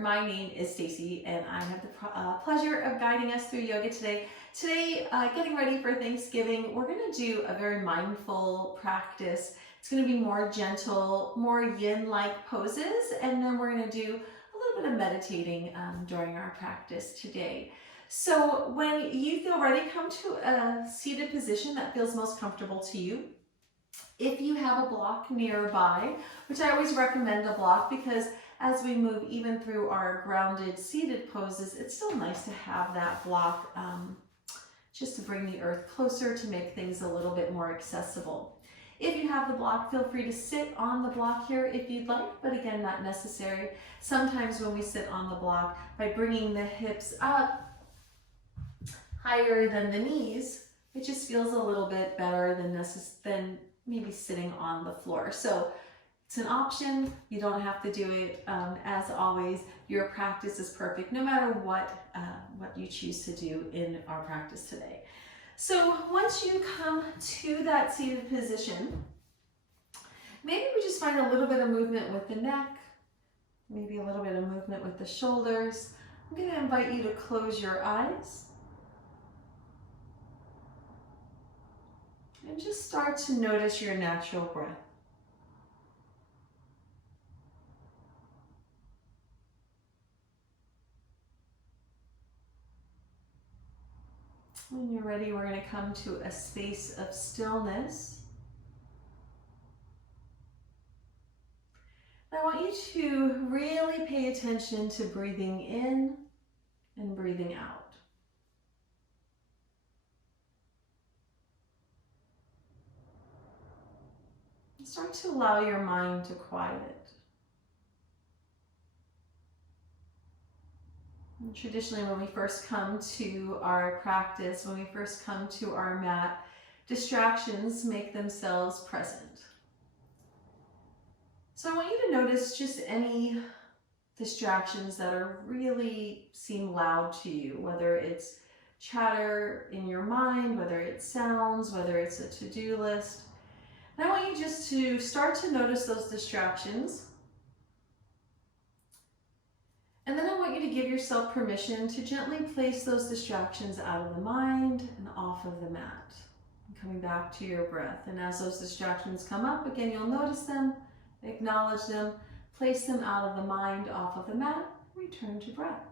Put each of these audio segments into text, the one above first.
My name is Stacy and I have the pleasure of guiding us through yoga today. Today, getting ready for Thanksgiving, we're going to do a very mindful practice. It's going to be more gentle, more yin-like poses, and then we're going to do a little bit of meditating during our practice today. So when you feel ready, come to a seated position that feels most comfortable to you. If you have a block nearby, which I always recommend a block because as we move even through our grounded seated poses, it's still nice to have that block just to bring the earth closer, to make things a little bit more accessible. If you have the block, feel free to sit on the block here if you'd like, but again, not necessary. Sometimes when we sit on the block, by bringing the hips up higher than the knees, it just feels a little bit better than maybe sitting on the floor. So it's an option. You don't have to do it. As always, your practice is perfect no matter what you choose to do in our practice today. So once you come to that seated position, maybe we just find a little bit of movement with the neck, maybe a little bit of movement with the shoulders. I'm going to invite you to close your eyes and just start to notice your natural breath. When you're ready, we're going to come to a space of stillness. I want you to really pay attention to breathing in and breathing out. Start to allow your mind to quiet. And traditionally, when we first come to our practice, when we first come to our mat, distractions make themselves present. So I want you to notice just any distractions that really seem loud to you, whether it's chatter in your mind, whether it's sounds, whether it's a to-do list. And I want you just to start to notice those distractions. And then I want you to give yourself permission to gently place those distractions out of the mind and off of the mat. And coming back to your breath. And as those distractions come up, again, you'll notice them, acknowledge them, place them out of the mind, off of the mat, return to breath.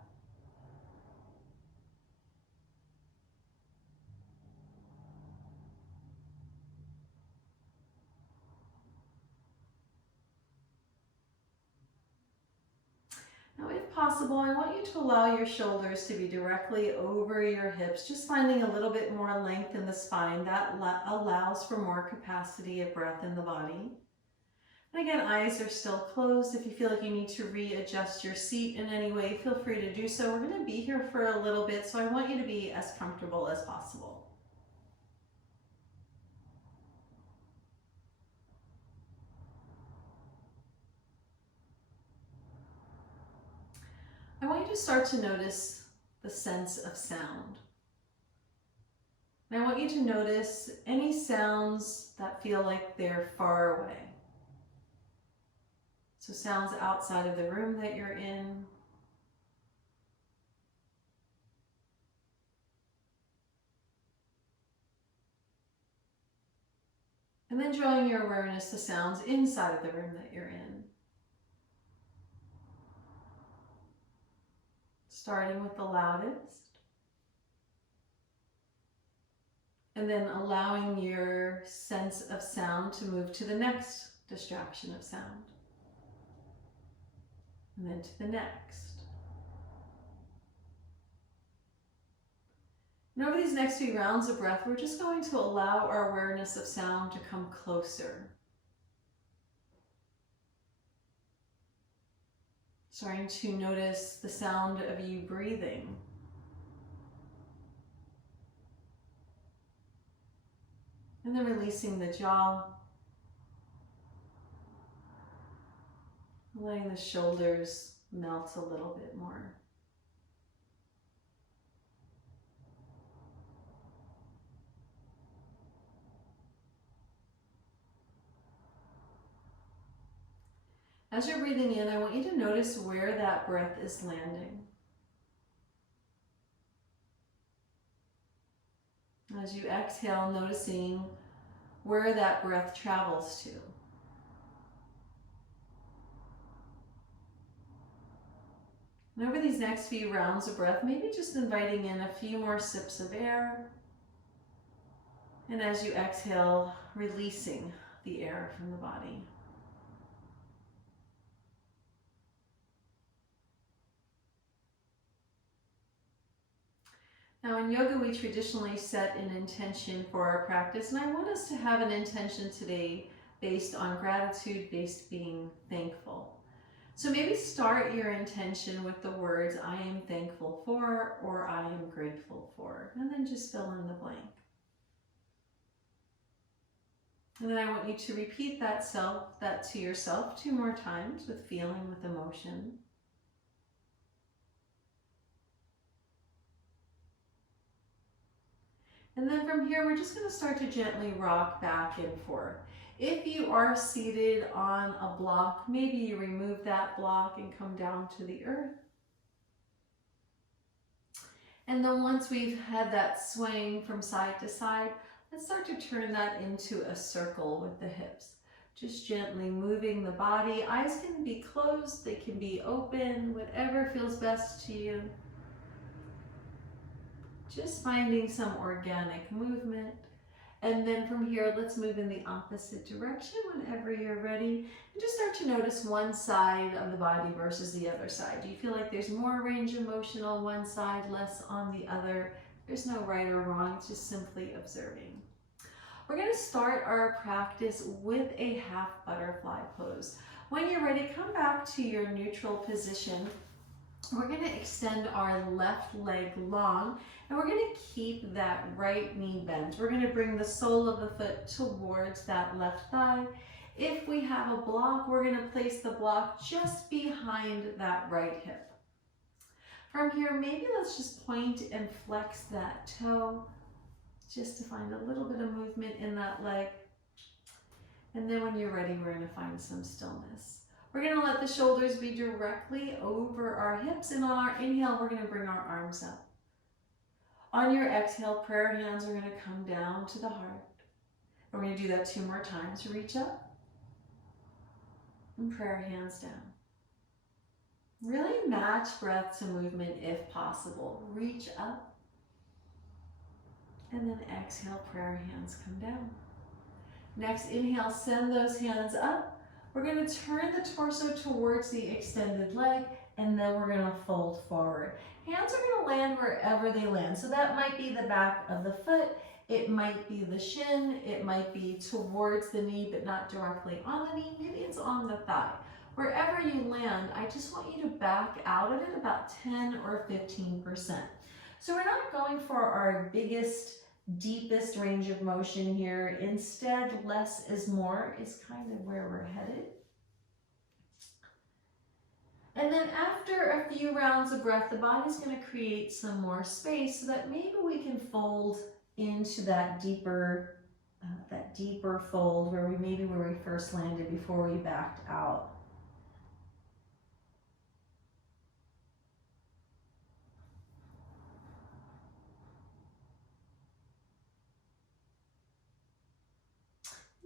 Now, if possible, I want you to allow your shoulders to be directly over your hips, just finding a little bit more length in the spine. That allows for more capacity of breath in the body. And again, eyes are still closed. If you feel like you need to readjust your seat in any way, feel free to do so. We're going to be here for a little bit, so I want you to be as comfortable as possible. I want you to start to notice the sense of sound. And I want you to notice any sounds that feel like they're far away. So sounds outside of the room that you're in. And then drawing your awareness to sounds inside of the room that you're in. Starting with the loudest. And then allowing your sense of sound to move to the next distraction of sound. And then to the next. And over these next few rounds of breath, we're just going to allow our awareness of sound to come closer. Starting to notice the sound of you breathing. And then releasing the jaw. Letting the shoulders melt a little bit more. As you're breathing in, I want you to notice where that breath is landing. As you exhale, noticing where that breath travels to. And over these next few rounds of breath, maybe just inviting in a few more sips of air. And as you exhale, releasing the air from the body. Now in yoga, we traditionally set an intention for our practice, and I want us to have an intention today based on gratitude, based being thankful. So maybe start your intention with the words, I am thankful for, or I am grateful for, and then just fill in the blank. And then I want you to repeat that to yourself 2 more times with feeling, with emotion. And then from here, we're just going to start to gently rock back and forth. If you are seated on a block, maybe you remove that block and come down to the earth. And then once we've had that swaying from side to side, let's start to turn that into a circle with the hips. Just gently moving the body. Eyes can be closed, they can be open, whatever feels best to you. Just finding some organic movement. And then from here, let's move in the opposite direction whenever you're ready. And just start to notice one side of the body versus the other side. Do you feel like there's more range of motion on one side, less on the other? There's no right or wrong, it's just simply observing. We're going to start our practice with a half butterfly pose. When you're ready, come back to your neutral position. We're going to extend our left leg long, and we're going to keep that right knee bent. We're going to bring the sole of the foot towards that left thigh. If we have a block, we're going to place the block just behind that right hip. From here, maybe let's just point and flex that toe, just to find a little bit of movement in that leg. And then when you're ready, we're going to find some stillness. We're going to let the shoulders be directly over our hips, and on our inhale, we're going to bring our arms up. On your exhale, prayer hands are going to come down to the heart. We're going to do that 2 more times. Reach up and prayer hands down. Really match breath to movement if possible. Reach up and then exhale, prayer hands come down. Next, inhale, send those hands up. We're going to turn the torso towards the extended leg, and then we're going to fold forward. Hands are going to land wherever they land. So that might be the back of the foot, it might be the shin, it might be towards the knee, but not directly on the knee. Maybe it's on the thigh. Wherever you land, I just want you to back out of it about 10 or 15%. So we're not going for our biggest, deepest range of motion here. Instead, less is more is kind of where we're headed. And then after a few rounds of breath, the body's going to create some more space so that maybe we can fold into that deeper fold where we first landed before we backed out.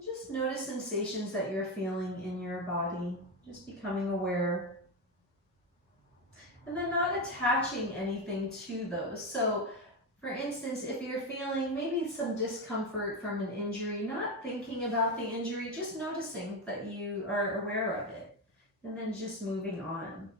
Just notice sensations that you're feeling in your body, just becoming aware. And then not attaching anything to those. So for instance, if you're feeling maybe some discomfort from an injury, not thinking about the injury, just noticing that you are aware of it, and then just moving on.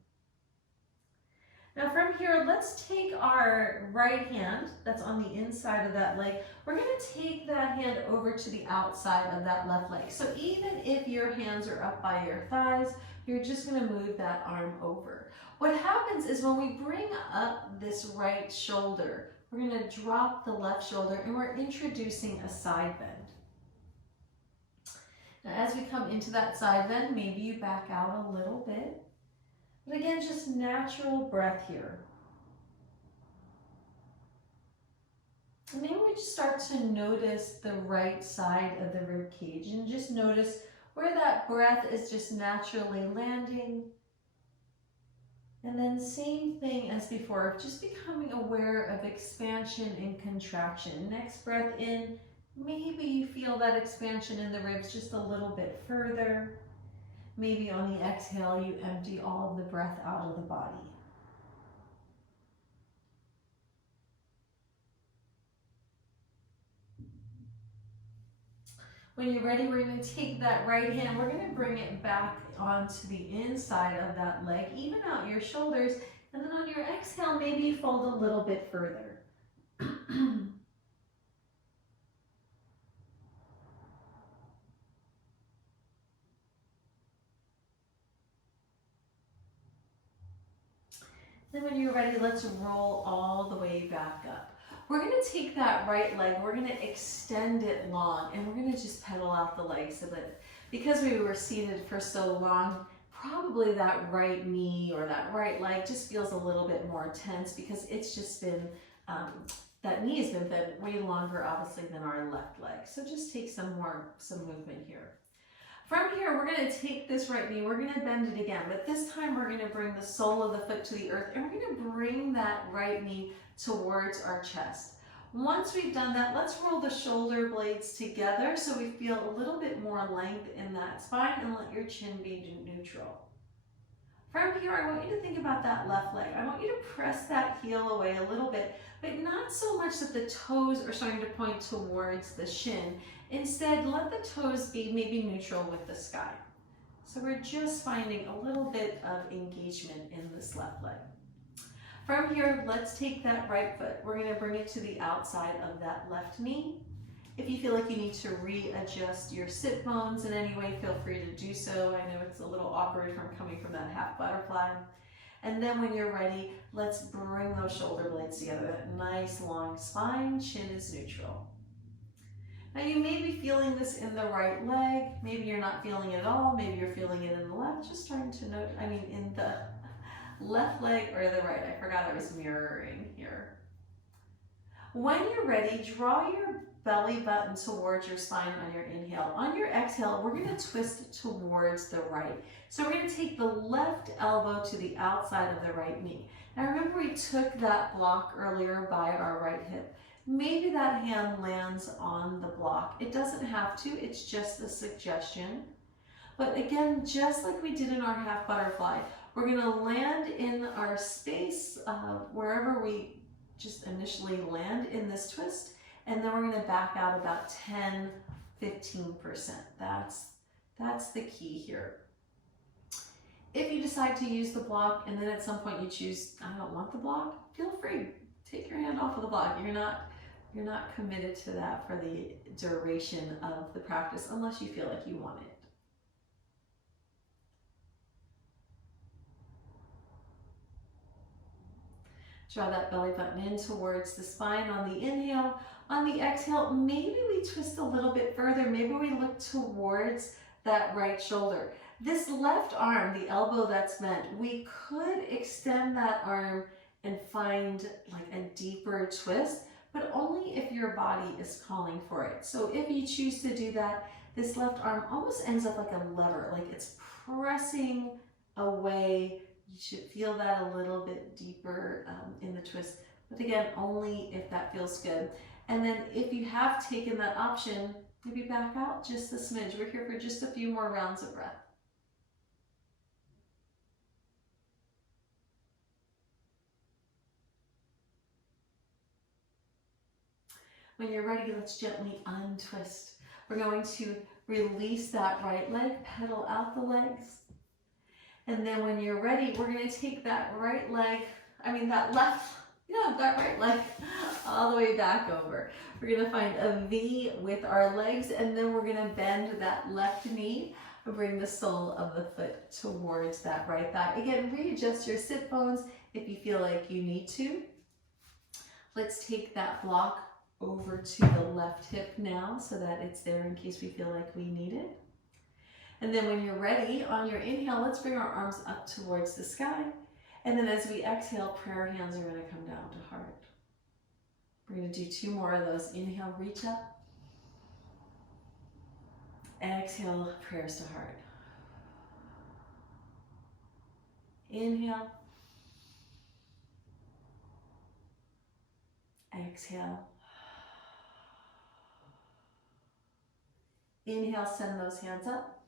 Now from here, let's take our right hand that's on the inside of that leg. We're going to take that hand over to the outside of that left leg. So even if your hands are up by your thighs, you're just going to move that arm over. What happens is when we bring up this right shoulder, we're going to drop the left shoulder and we're introducing a side bend. Now as we come into that side bend, maybe you back out a little bit. But again, just natural breath here. And maybe we just start to notice the right side of the rib cage and just notice where that breath is just naturally landing. And then same thing as before, just becoming aware of expansion and contraction. Next breath in, maybe you feel that expansion in the ribs just a little bit further. Maybe on the exhale, you empty all of the breath out of the body. When you're ready, we're going to take that right hand, we're going to bring it back onto the inside of that leg, even out your shoulders, and then on your exhale, maybe fold a little bit further. Then when you're ready, let's roll all the way back up. We're going to take that right leg, we're going to extend it long, and we're going to just pedal out the legs a bit. Because we were seated for so long, probably that right knee or that right leg just feels a little bit more tense because it's just been, that knee has been bent way longer obviously than our left leg. So just take some movement here. From here, we're going to take this right knee, we're going to bend it again, but this time we're going to bring the sole of the foot to the earth, and we're going to bring that right knee towards our chest. Once we've done that, let's roll the shoulder blades together so we feel a little bit more length in that spine, and let your chin be neutral. From here, I want you to think about that left leg. I want you to press that heel away a little bit, but not so much that the toes are starting to point towards the shin. Instead, let the toes be maybe neutral with the sky. So we're just finding a little bit of engagement in this left leg. From here, let's take that right foot. We're going to bring it to the outside of that left knee. If you feel like you need to readjust your sit bones in any way, feel free to do so. I know it's a little awkward from coming from that half butterfly. And then when you're ready, let's bring those shoulder blades together. That nice long spine, chin is neutral. Now you may be feeling this in the right leg. Maybe you're not feeling it at all. Maybe you're feeling it in the left. Just trying to note, in the left leg or the right. I forgot I was mirroring here. When you're ready, draw your belly button towards your spine on your inhale. On your exhale, we're going to twist towards the right. So we're going to take the left elbow to the outside of the right knee. Now remember we took that block earlier by our right hip. Maybe that hand lands on the block. It doesn't have to, it's just a suggestion. But again, just like we did in our half butterfly, we're going to land in our space wherever we just initially land in this twist, and then we're going to back out about 10–15%. That's the key here. If you decide to use the block and then at some point you choose, I don't want the block, feel free. Take your hand off of the block. You're not committed to that for the duration of the practice unless you feel like you want it. Draw that belly button in towards the spine on the inhale. On the exhale, maybe we twist a little bit further. Maybe we look towards that right shoulder. This left arm, the elbow that's bent, we could extend that arm and find like a deeper twist, but only if your body is calling for it. So if you choose to do that, this left arm almost ends up like a lever, like it's pressing away. You should feel that a little bit deeper in the twist, but again, only if that feels good. And then if you have taken that option, maybe back out just a smidge. We're here for just a few more rounds of breath. When you're ready, let's gently untwist. We're going to release that right leg, pedal out the legs. And then when you're ready, we're going to take that right leg, that right leg all the way back over. We're going to find a V with our legs, and then we're going to bend that left knee and bring the sole of the foot towards that right thigh. Again, readjust your sit bones if you feel like you need to. Let's take that block over to the left hip now so that it's there in case we feel like we need it. And then when you're ready, on your inhale, let's bring our arms up towards the sky. And then as we exhale, prayer hands are going to come down to heart. We're going to do 2 more of those. Inhale, reach up. Exhale, prayers to heart. Inhale. Exhale. Inhale, send those hands up.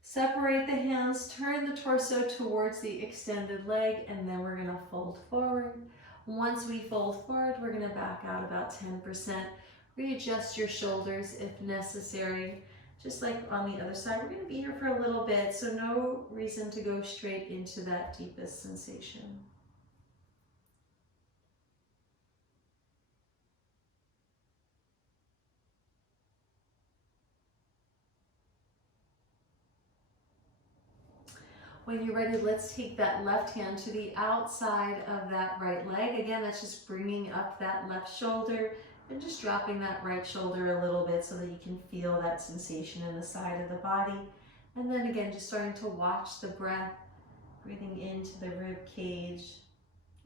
Separate the hands, turn the torso towards the extended leg, and then we're gonna fold forward. Once we fold forward, we're gonna back out about 10%. Readjust your shoulders if necessary. Just like on the other side, we're gonna be here for a little bit, so no reason to go straight into that deepest sensation. When you're ready, let's take that left hand to the outside of that right leg. Again, that's just bringing up that left shoulder and just dropping that right shoulder a little bit so that you can feel that sensation in the side of the body. And then again, just starting to watch the breath, breathing into the rib cage.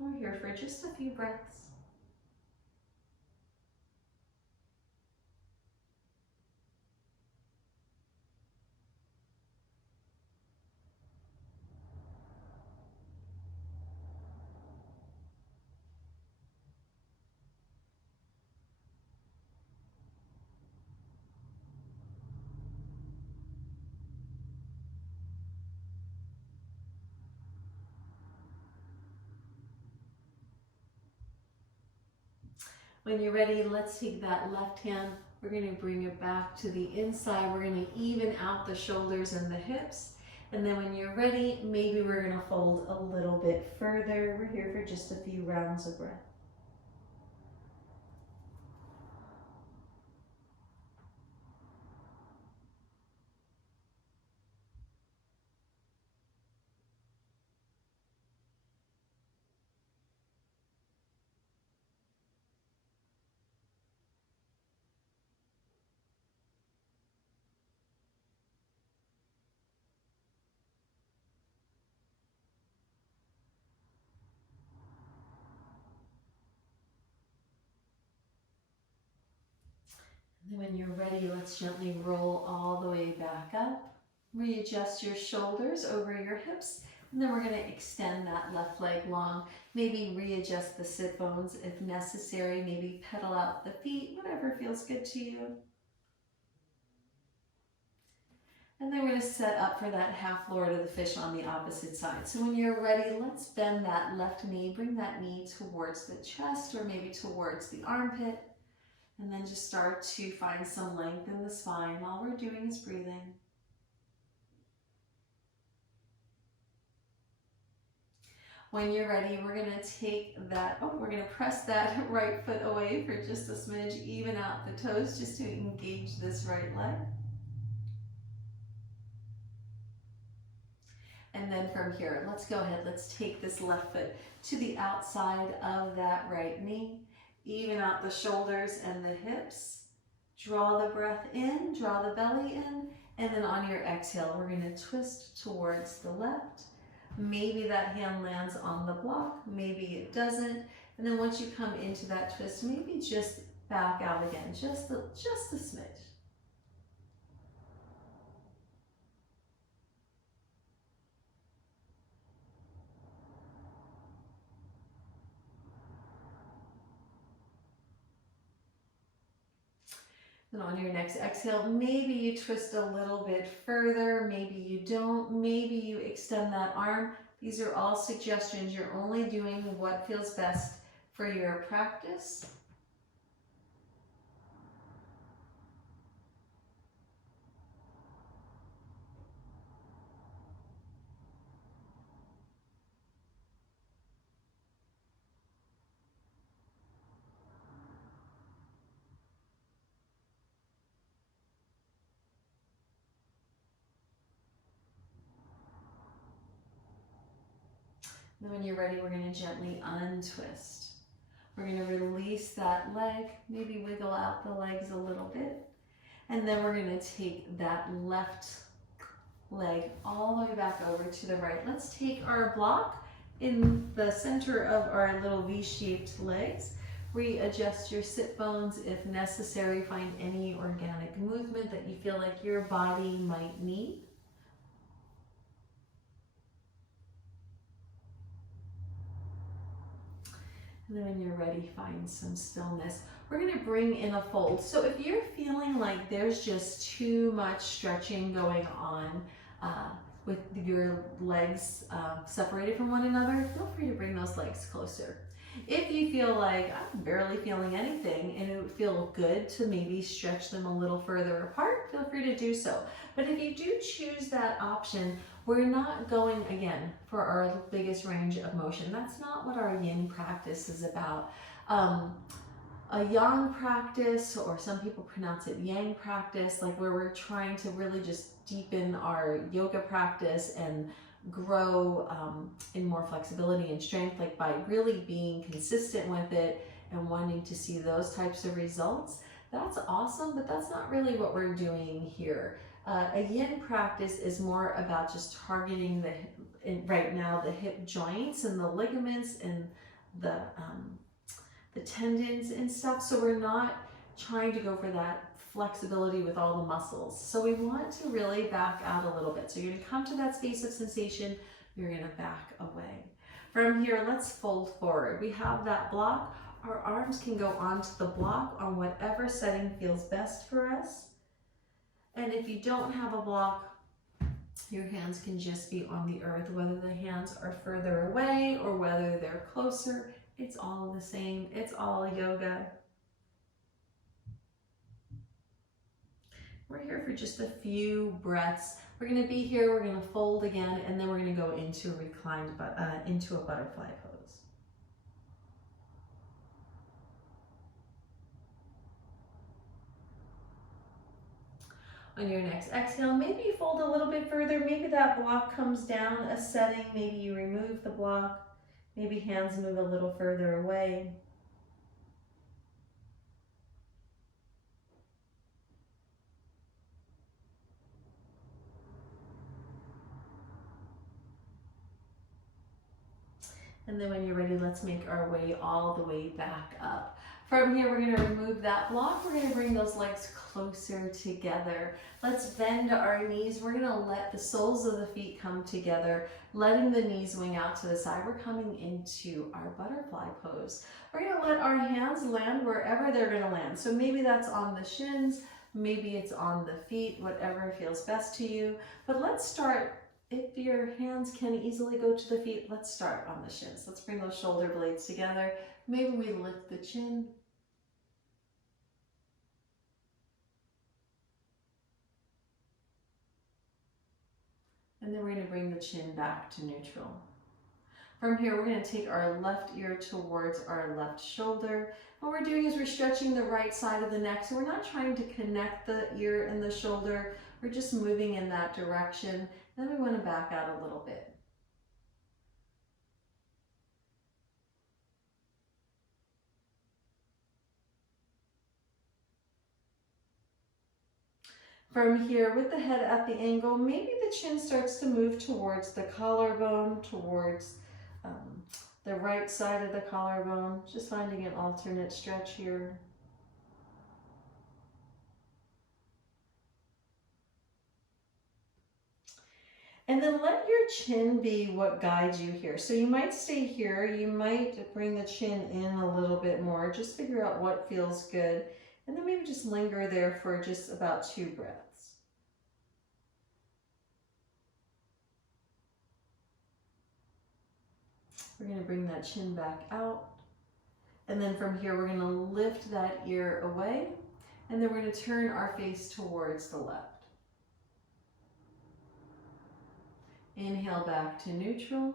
We're here for just a few breaths. When you're ready, let's take that left hand. We're going to bring it back to the inside. We're going to even out the shoulders and the hips. And then when you're ready, maybe we're going to fold a little bit further. We're here for just a few rounds of breath. And then when you're ready, let's gently roll all the way back up. Readjust your shoulders over your hips. And then we're going to extend that left leg long. Maybe readjust the sit bones if necessary. Maybe pedal out the feet, whatever feels good to you. And then we're going to set up for that half Lord of the Fish on the opposite side. So when you're ready, let's bend that left knee. Bring that knee towards the chest or maybe towards the armpit. And then just start to find some length in the spine. All we're doing is breathing. When you're ready, we're going to take that, we're going to press that right foot away for just a smidge, even out the toes just to engage this right leg. And then from here, let's go ahead, let's take this left foot to the outside of that right knee. Even out the shoulders and the hips. Draw the breath in, draw the belly in, and then on your exhale, we're going to twist towards the left. Maybe that hand lands on the block, maybe it doesn't. And then once you come into that twist, maybe just back out again, just a smidge. Then on your next exhale, maybe you twist a little bit further, maybe you don't, maybe you extend that arm. These are all suggestions. You're only doing what feels best for your practice. Then when you're ready, we're going to gently untwist. We're going to release that leg, maybe wiggle out the legs a little bit. And then we're going to take that left leg all the way back over to the right. Let's take our block in the center of our little V-shaped legs. Readjust your sit bones if necessary. Find any organic movement that you feel like your body might need. And then when you're ready, find some stillness. We're going to bring in a fold. So if you're feeling like there's just too much stretching going on with your legs separated from one another, feel free to bring those legs closer. If you feel like I'm barely feeling anything and it would feel good to maybe stretch them a little further apart, feel free to do so. But if you do choose that option, we're not going, again, for our biggest range of motion. That's not what our yin practice is about. A yang practice, or some people pronounce it yang practice, like where we're trying to really just deepen our yoga practice and grow in more flexibility and strength, like by really being consistent with it and wanting to see those types of results. That's awesome, but that's not really what we're doing here. A yin practice is more about just targeting right now the hip joints and the ligaments and the tendons and stuff. So we're not trying to go for that flexibility with all the muscles. So we want to really back out a little bit. So you're going to come to that space of sensation. You're going to back away. From here, let's fold forward. We have that block. Our arms can go onto the block on whatever setting feels best for us. And if you don't have a block, your hands can just be on the earth, whether the hands are further away or whether they're closer. It's all the same. It's all yoga. We're here for just a few breaths. We're going to be here. We're going to fold again, and then we're going to go into a reclined, into a butterfly pose. On your next exhale, maybe you fold a little bit further. Maybe that block comes down a setting. Maybe you remove the block. Maybe hands move a little further away. And then when you're ready, let's make our way all the way back up. From here, we're going to remove that block. We're going to bring those legs closer together. Let's bend our knees. We're going to let the soles of the feet come together, letting the knees wing out to the side. We're coming into our butterfly pose. We're going to let our hands land wherever they're going to land. So maybe that's on the shins, maybe it's on the feet, whatever feels best to you. But let's start. If your hands can easily go to the feet, let's start on the shins. Let's bring those shoulder blades together. Maybe we lift the chin. And then we're going to bring the chin back to neutral. From here, we're going to take our left ear towards our left shoulder. What we're doing is we're stretching the right side of the neck. So we're not trying to connect the ear and the shoulder. We're just moving in that direction. Then we want to back out a little bit. From here, with the head at the angle, maybe the chin starts to move towards the collarbone, towards the right side of the collarbone. Just finding an alternate stretch here. And then let your chin be what guides you here. So you might stay here, you might bring the chin in a little bit more, just figure out what feels good. And then maybe just linger there for just about 2 breaths. We're going to bring that chin back out. And then from here, we're going to lift that ear away. And then we're going to turn our face towards the left. Inhale back to neutral.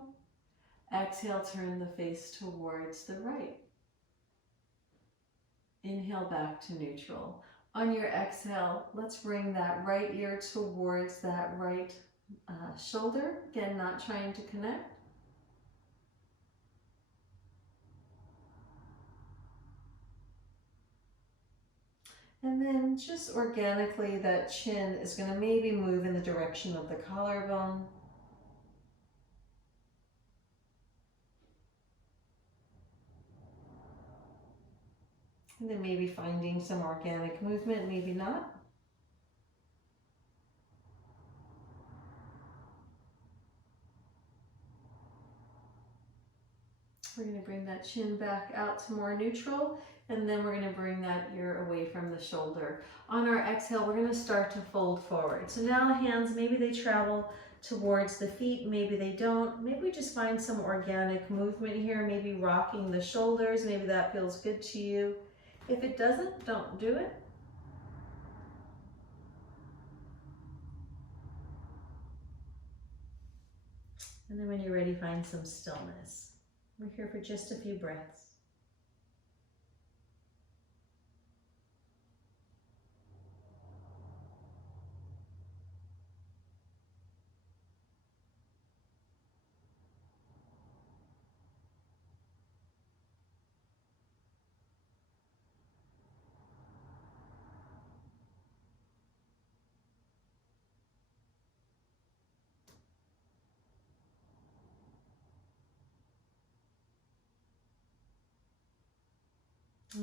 Exhale, turn the face towards the right. Inhale back to neutral. On your exhale, let's bring that right ear towards that right shoulder. Again, not trying to connect. And then just organically, that chin is going to maybe move in the direction of the collarbone. And then maybe finding some organic movement, maybe not. We're going to bring that chin back out to more neutral, and then we're going to bring that ear away from the shoulder. On our exhale, we're going to start to fold forward. So now the hands, maybe they travel towards the feet, maybe they don't. Maybe we just find some organic movement here, maybe rocking the shoulders, maybe that feels good to you. If it doesn't, don't do it. And then when you're ready, find some stillness. We're here for just a few breaths.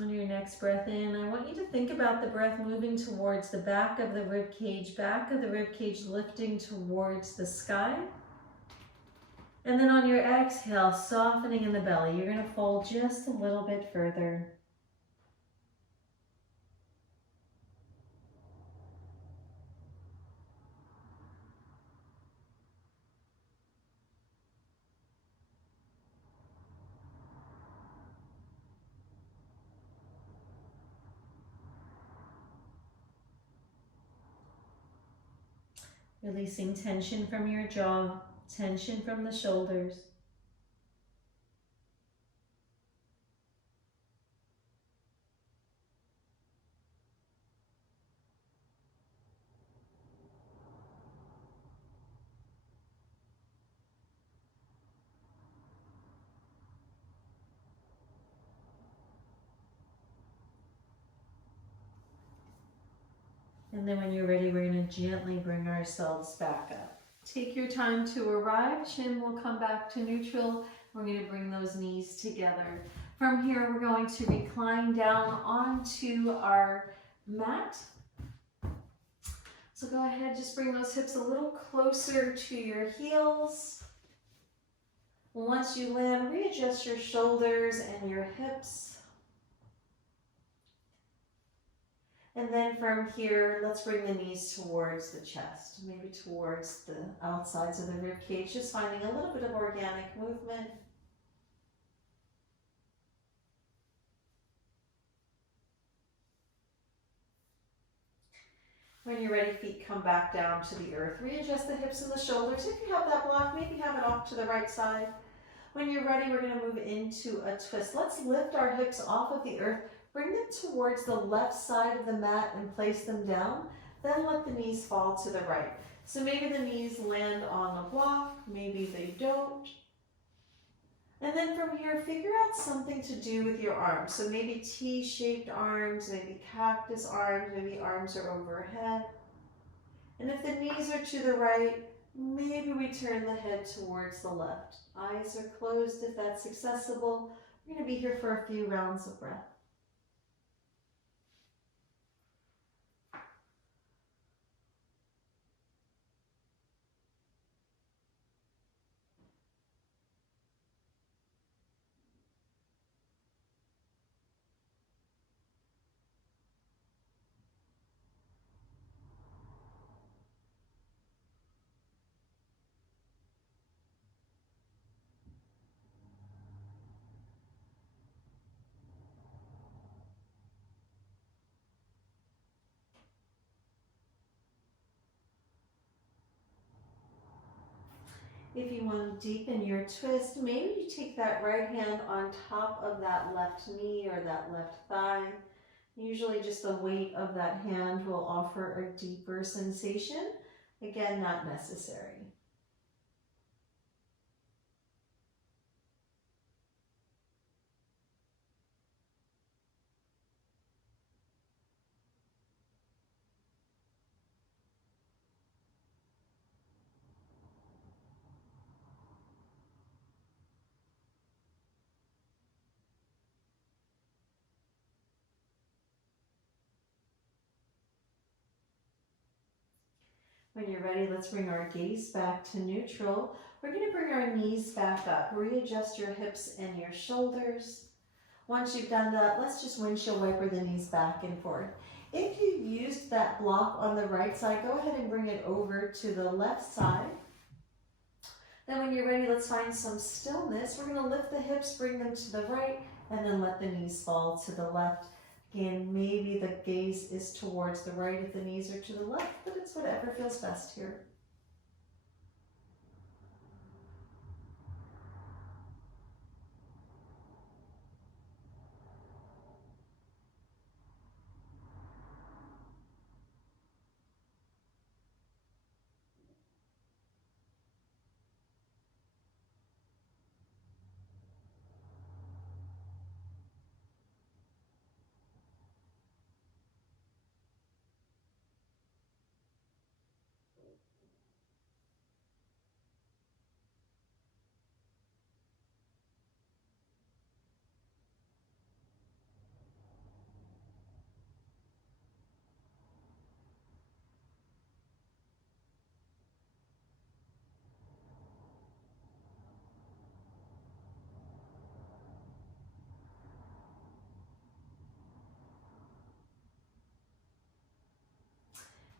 On your next breath in, I want you to think about the breath moving towards the back of the rib cage lifting towards the sky. And then on your exhale, softening in the belly, you're going to fold just a little bit further. Releasing tension from your jaw, tension from the shoulders. And then when you're ready, we're going to gently bring ourselves back up. Take your time to arrive. Chin will come back to neutral. We're going to bring those knees together. From here, we're going to recline down onto our mat. So go ahead, just bring those hips a little closer to your heels. Once you land, readjust your shoulders and your hips. And then from here, let's bring the knees towards the chest, maybe towards the outsides of the rib cage, just finding a little bit of organic movement. When you're ready, feet come back down to the earth. Readjust the hips and the shoulders. If you have that block, maybe have it off to the right side. When you're ready, we're going to move into a twist. Let's lift our hips off of the earth. Bring them towards the left side of the mat and place them down. Then let the knees fall to the right. So maybe the knees land on the block, maybe they don't. And then from here, figure out something to do with your arms. So maybe T-shaped arms, maybe cactus arms, maybe arms are overhead. And if the knees are to the right, maybe we turn the head towards the left. Eyes are closed if that's accessible. We're going to be here for a few rounds of breath. If you want to deepen your twist, maybe you take that right hand on top of that left knee or that left thigh. Usually just the weight of that hand will offer a deeper sensation. Again, not necessary. When you're ready, let's bring our gaze back to neutral. We're going to bring our knees back up. Readjust your hips and your shoulders. Once you've done that, let's just windshield wiper the knees back and forth. If you used that block on the right side, go ahead and bring it over to the left side. Then when you're ready, let's find some stillness. We're going to lift the hips, bring them to the right, and then let the knees fall to the left. Again, maybe the gaze is towards the right if the knees are to the left, but it's whatever feels best here.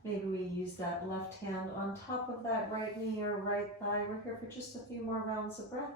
Maybe we use that left hand on top of that right knee or right thigh. We're here for just a few more rounds of breath.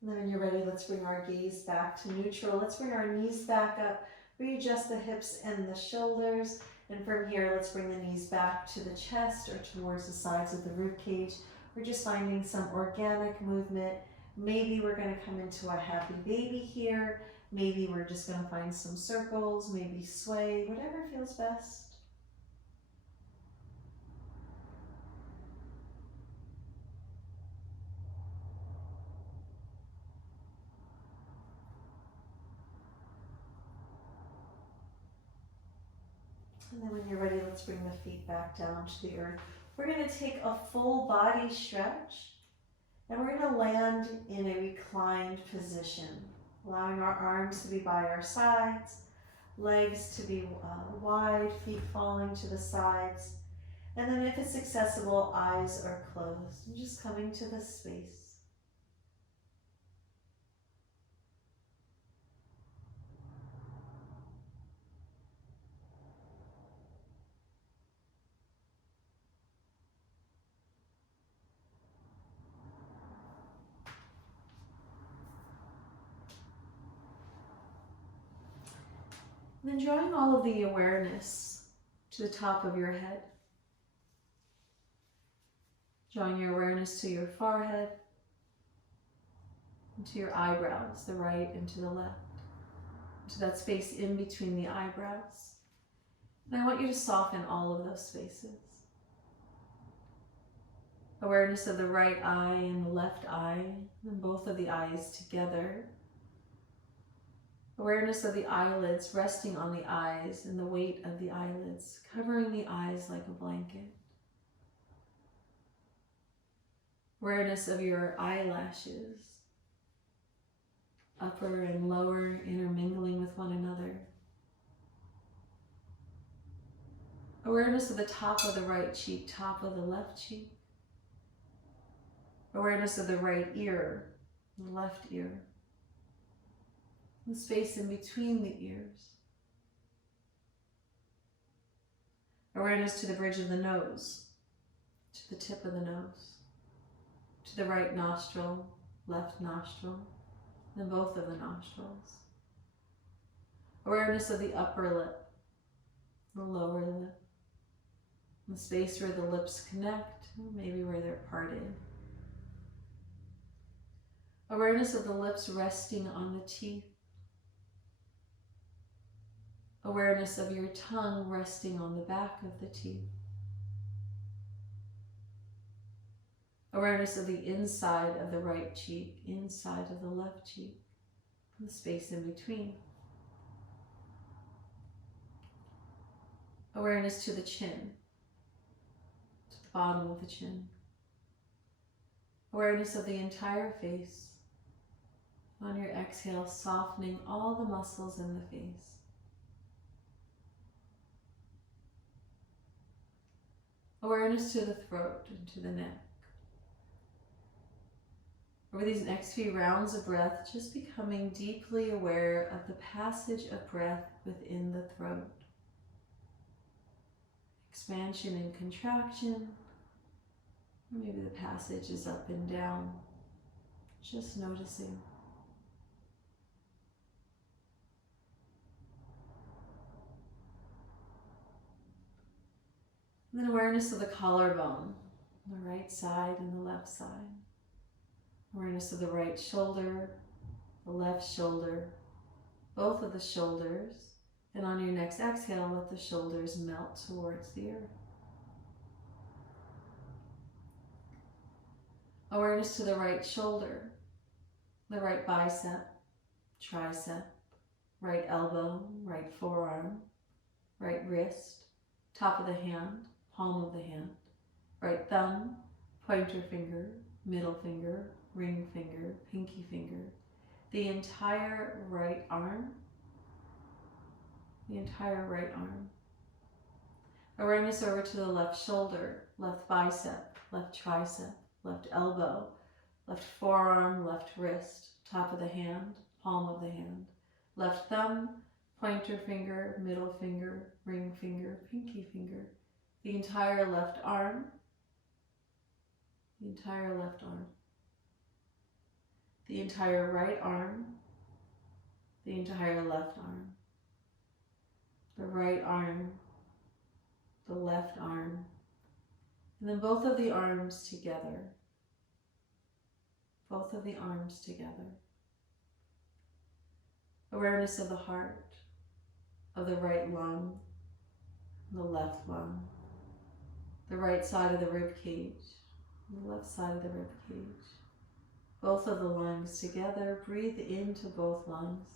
And then when you're ready, let's bring our gaze back to neutral. Let's bring our knees back up, readjust the hips and the shoulders. And from here, let's bring the knees back to the chest or towards the sides of the rib cage. We're just finding some organic movement. Maybe we're going to come into a happy baby here. Maybe we're just going to find some circles, maybe sway, whatever feels best. And then when you're ready, let's bring the feet back down to the earth. We're going to take a full body stretch, and we're going to land in a reclined position, allowing our arms to be by our sides, legs to be wide, feet falling to the sides. And then if it's accessible, eyes are closed. And just coming to this space. And then drawing all of the awareness to the top of your head. Drawing your awareness to your forehead, and to your eyebrows, the right and to the left, to that space in between the eyebrows. And I want you to soften all of those spaces. Awareness of the right eye and the left eye, and both of the eyes together. Awareness of the eyelids resting on the eyes and the weight of the eyelids, covering the eyes like a blanket. Awareness of your eyelashes, upper and lower intermingling with one another. Awareness of the top of the right cheek, top of the left cheek. Awareness of the right ear, the left ear. The space in between the ears. Awareness to the bridge of the nose, to the tip of the nose, to the right nostril, left nostril, and both of the nostrils. Awareness of the upper lip, the lower lip, the space where the lips connect, maybe where they're parted. Awareness of the lips resting on the teeth. Awareness of your tongue resting on the back of the teeth. Awareness of the inside of the right cheek, inside of the left cheek, and the space in between. Awareness to the chin, to the bottom of the chin. Awareness of the entire face. On your exhale, softening all the muscles in the face. Awareness to the throat and to the neck. Over these next few rounds of breath, just becoming deeply aware of the passage of breath within the throat. Expansion and contraction, or maybe the passage is up and down. Just noticing. And then awareness of the collarbone, the right side and the left side. Awareness of the right shoulder, the left shoulder, both of the shoulders. And on your next exhale, let the shoulders melt towards the earth. Awareness to the right shoulder, the right bicep, tricep, right elbow, right forearm, right wrist, top of the hand, palm of the hand, right thumb, pointer finger, middle finger, ring finger, pinky finger, the entire right arm, the entire right arm. Awareness over to the left shoulder, left bicep, left tricep, left elbow, left forearm, left wrist, top of the hand, palm of the hand, left thumb, pointer finger, middle finger, ring finger, pinky finger, the entire left arm, the entire left arm, the entire right arm, the entire left arm, the right arm, the left arm, and then both of the arms together, both of the arms together. Awareness of the heart, of the right lung, the left lung, the right side of the rib cage, the left side of the rib cage. Both of the lungs together. Breathe into both lungs.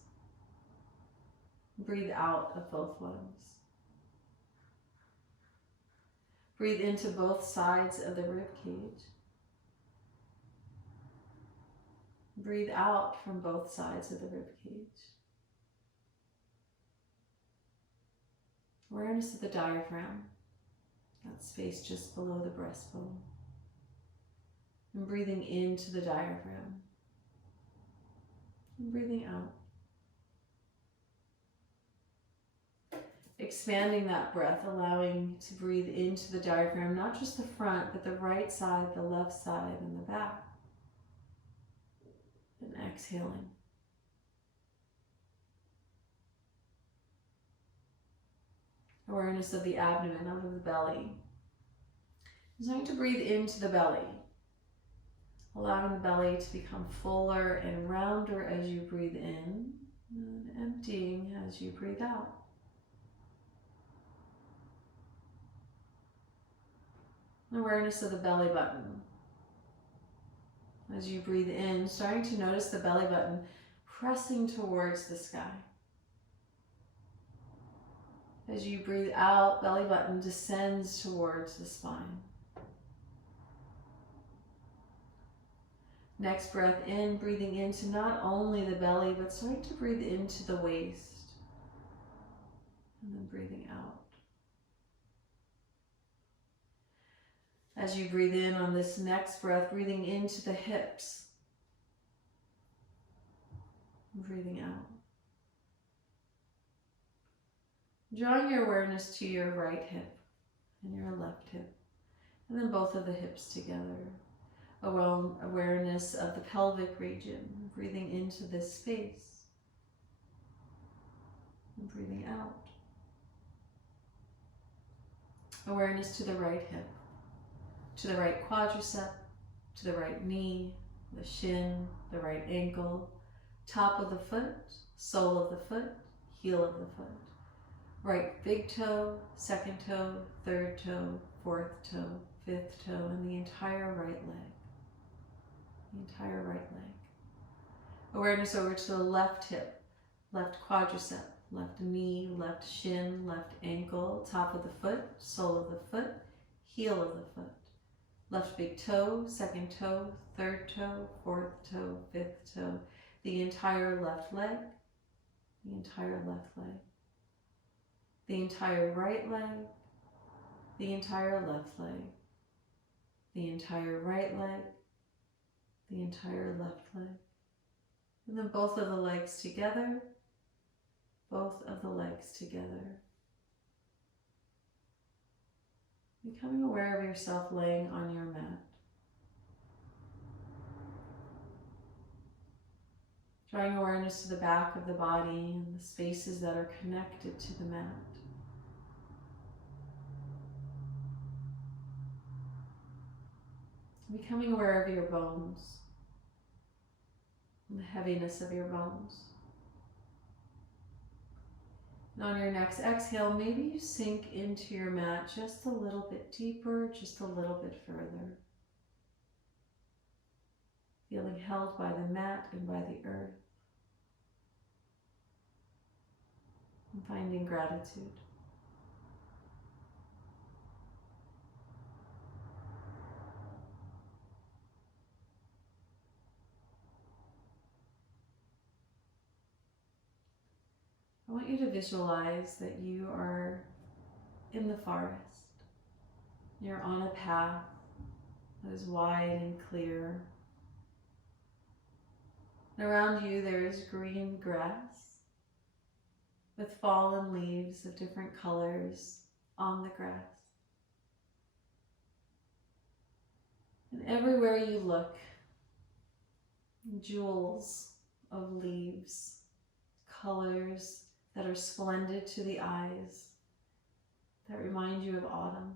Breathe out of both lungs. Breathe into both sides of the rib cage. Breathe out from both sides of the rib cage. Awareness of the diaphragm, that space just below the breastbone. And breathing into the diaphragm. And breathing out. Expanding that breath, allowing to breathe into the diaphragm, not just the front, but the right side, the left side, and the back. And exhaling. Awareness of the abdomen, of the belly. Starting to breathe into the belly. Allowing the belly to become fuller and rounder as you breathe in, and emptying as you breathe out. Awareness of the belly button. As you breathe in, starting to notice the belly button pressing towards the sky. As you breathe out, belly button descends towards the spine. Next breath in, breathing into not only the belly, but starting to breathe into the waist. And then breathing out. As you breathe in on this next breath, breathing into the hips. And breathing out. Drawing your awareness to your right hip and your left hip. And then both of the hips together. Awareness of the pelvic region, breathing into this space, and breathing out. Awareness to the right hip, to the right quadricep, to the right knee, the shin, the right ankle, top of the foot, sole of the foot, heel of the foot, right big toe, second toe, third toe, fourth toe, fifth toe, and the entire right leg. the entire right leg. Awareness over to the left hip, left quadricep, left knee, left shin, left ankle, top of the foot, sole of the foot, heel of the foot. Left big toe, second toe, third toe, fourth toe, fifth toe. The entire left leg, the entire left leg. The entire right leg, the entire left leg. The entire right leg, the entire left leg. And then both of the legs together, both of the legs together. Becoming aware of yourself laying on your mat. Drawing awareness to the back of the body and the spaces that are connected to the mat. Becoming aware of your bones and the heaviness of your bones. And on your next exhale, maybe you sink into your mat just a little bit deeper, just a little bit further. Feeling held by the mat and by the earth. And finding gratitude. I want you to visualize that you are in the forest. You're on a path that is wide and clear. And around you there is green grass with fallen leaves of different colors on the grass. And everywhere you look, jewels of leaves, colors that are splendid to the eyes, that remind you of autumn.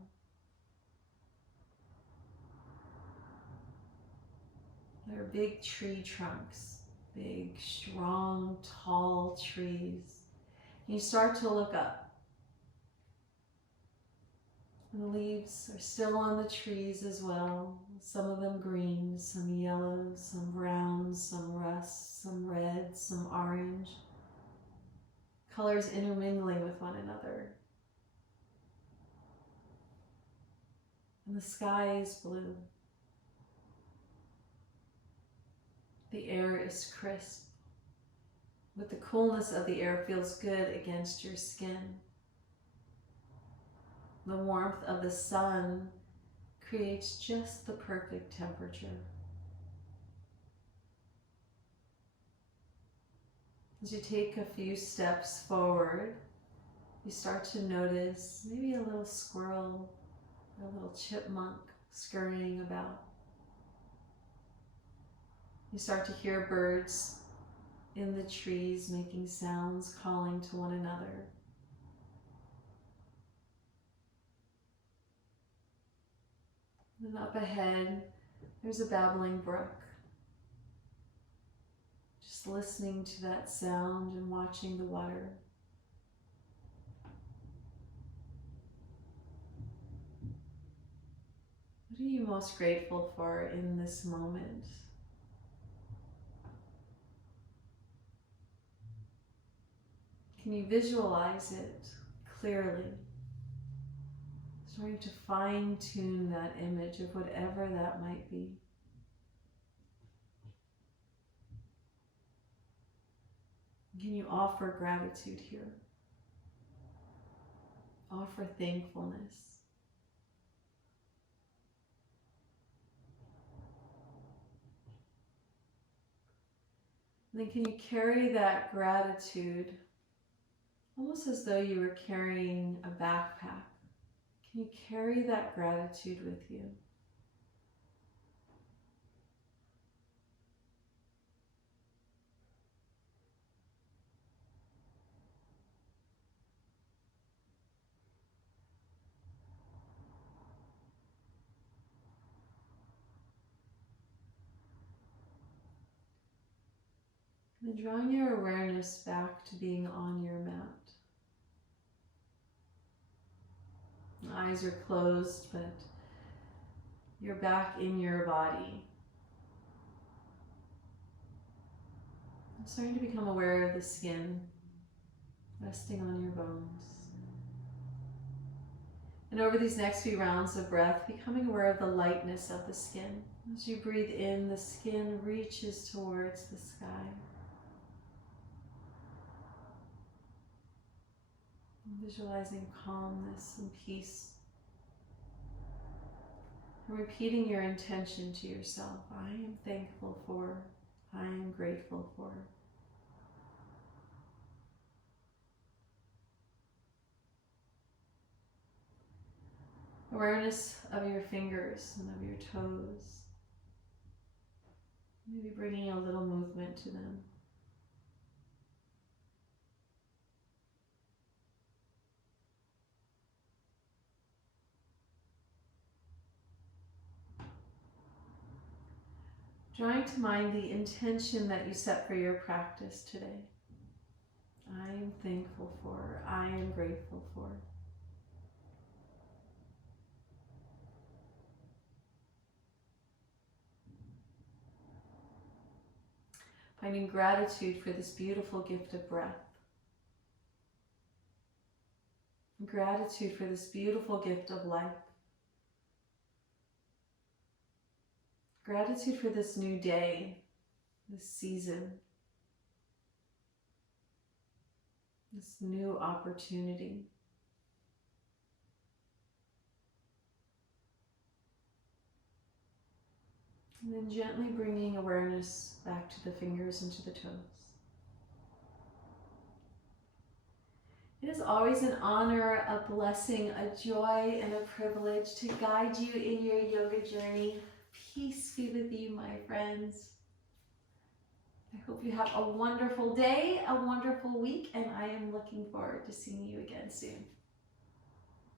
There are big tree trunks, big, strong, tall trees. You start to look up. And the leaves are still on the trees as well. Some of them green, some yellow, some brown, some rust, some red, some orange. Colors intermingling with one another. And the sky is blue. The air is crisp. But the coolness of the air feels good against your skin. The warmth of the sun creates just the perfect temperature. As you take a few steps forward, you start to notice maybe a little squirrel or a little chipmunk scurrying about. You start to hear birds in the trees making sounds, calling to one another. And up ahead, there's a babbling brook. Just listening to that sound and watching the water. What are you most grateful for in this moment? Can you visualize it clearly? Starting to fine-tune that image of whatever that might be. Can you offer gratitude here? Offer thankfulness. And then can you carry that gratitude almost as though you were carrying a backpack? Can you carry that gratitude with you? And drawing your awareness back to being on your mat. The eyes are closed, but you're back in your body. starting to become aware of the skin resting on your bones. And over these next few rounds of breath, becoming aware of the lightness of the skin. As you breathe in, the skin reaches towards the sky. Visualizing calmness and peace. And repeating your intention to yourself. I am thankful for, I am grateful for. Awareness of your fingers and of your toes. Maybe bringing a little movement to them. Drawing to mind the intention that you set for your practice today. I am thankful for, I am grateful for. Finding gratitude for this beautiful gift of breath. Gratitude for this beautiful gift of life. Gratitude for this new day, this season, this new opportunity. And then gently bringing awareness back to the fingers and to the toes. It is always an honor, a blessing, a joy, and a privilege to guide you in your yoga journey. Peace be with you, my friends. I hope you have a wonderful day, a wonderful week, and I am looking forward to seeing you again soon.